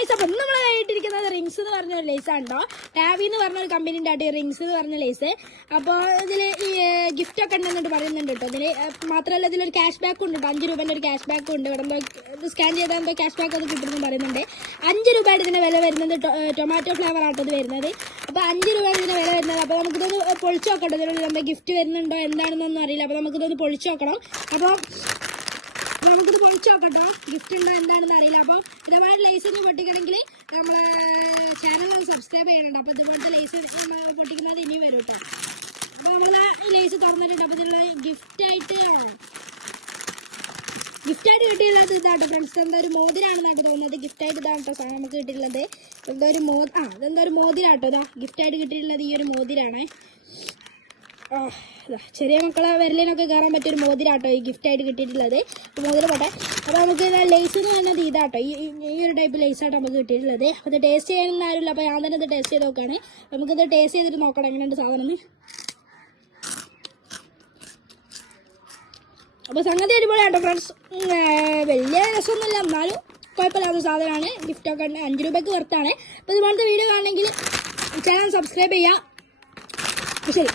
Guys അപ്പോൾ നമ്മൾ ആയിട്ടിരിക്കുന്നത് rings എന്ന് പറഞ്ഞ ഒരു ലേസ് ആണോ, ടാബി എന്ന് പറഞ്ഞ ഒരു കമ്പനീൻ്റെ ആയിട്ട് റിങ്സ് എന്ന് പറഞ്ഞ ലേസ്. അപ്പോൾ ഇതിൽ ഈ ഗിഫ്റ്റ് ഒക്കെ ഉണ്ടെന്നിട്ട് പറയുന്നുണ്ട് കേട്ടോ. ഇതിൽ മാത്രമല്ല ഇതിലൊരു ക്യാഷ് ബാക്ക് ഉണ്ട് കേട്ടോ. 5 രൂപേൻ്റെ ഒരു ക്യാഷ് ബാക്ക് ഉണ്ട്. ഇവിടെ എന്തോ സ്കാൻ ചെയ്താൽ എന്തോ ക്യാഷ് ബാക്ക് അത് കിട്ടുമെന്ന് പറയുന്നുണ്ട്. 5 രൂപയുടെ ഇതിന് വില വരുന്നത്. ടൊമാറ്റോ ഫ്ലേവർ ആട്ടോ ഇത് വരുന്നത്. അപ്പോൾ 5 രൂപയുടെ ഇതിന് വില വരുന്നത്. അപ്പോൾ നമുക്കിതൊന്ന് പൊളിച്ച് നോക്കട്ടോ. ഇതിനുള്ള എന്താ ഗിഫ്റ്റ് വരുന്നുണ്ടോ എന്താണെന്നൊന്നും അറിയില്ല. അപ്പോൾ നമുക്കിതൊന്ന് പൊളിച്ച് നോക്കണം. അപ്പോൾ നമുക്കിത് പൊളിച്ച് നോക്കട്ടോ, ഗിഫ്റ്റ് ഉണ്ടോ എന്താണെന്ന് അറിയില്ല. അപ്പോൾ ഇതുപോലെ ലേസ് ഒന്ന് പൊട്ടിക്കണമെങ്കിൽ നമ്മളെ ചാനൽ സബ്സ്ക്രൈബ് ചെയ്യണം. അപ്പോൾ ഇതുപോലത്തെ ലേസ് പൊട്ടിക്കുന്നത് ഇനി വരും കേട്ടോ. അപ്പോൾ നമ്മൾ ലേസ് തുറന്നിട്ടുണ്ട്. അപ്പോൾ ഇതിനുള്ള ഗിഫ്റ്റായിട്ട് കിട്ടിയുള്ളത് ഇതാട്ടോ ഫ്രണ്ട്സ്. എന്തോ ഒരു മോതിരാണെന്നാണ് തോന്നുന്നത്. ഗിഫ്റ്റായിട്ട് ഇതാണ് കേട്ടോ സാധനം നമുക്ക് കിട്ടിയിട്ടുള്ളത്. എന്തോ ഒരു ഇതെന്തോ ഒരു മോതിരാട്ടോ. ഇതാ ഗിഫ്റ്റായിട്ട് കിട്ടിയിട്ടുള്ളത് ഈ ഒരു മോതിരാണ്. ചെറിയ മക്കളെ വിരലിനൊക്കെ കയറാൻ പറ്റിയൊരു മോതിരാട്ടോ ഈ ഗിഫ്റ്റായിട്ട് കിട്ടിയിട്ടുള്ളത്. മോതിര പോട്ടെ. അപ്പോൾ നമുക്ക് ലേസ് എന്ന് പറയുന്നത് ഇതാട്ടോ, ഈ ഒരു ടൈപ്പ് ലേസാട്ടോ നമുക്ക് കിട്ടിയിട്ടുള്ളത്. അപ്പോൾ ഇത് ടേസ്റ്റ് ചെയ്യാനൊന്നും ആരുമില്ല. അപ്പോൾ ഞാൻ തന്നെ ഇത് ടേസ്റ്റ് ചെയ്ത് നോക്കുകയാണ്. നമുക്കിത് ടേസ്റ്റ് ചെയ്തിട്ട് നോക്കണം എങ്ങനെയുണ്ട് സാധനം. അപ്പോൾ സംഗതി അടിപൊളിയാട്ടോ ഫ്രണ്ട്സ്. വലിയ രസമൊന്നുമില്ല, എന്നാലും കുഴപ്പമില്ലാത്ത സാധനമാണ്. ഗിഫ്റ്റൊക്കെ 5 രൂപയ്ക്ക് വർത്താണ്. അപ്പോൾ ഇതുപോലത്തെ വീഡിയോ കാണണമെങ്കിൽ ചാനൽ സബ്സ്ക്രൈബ് ചെയ്യുക. ശരി.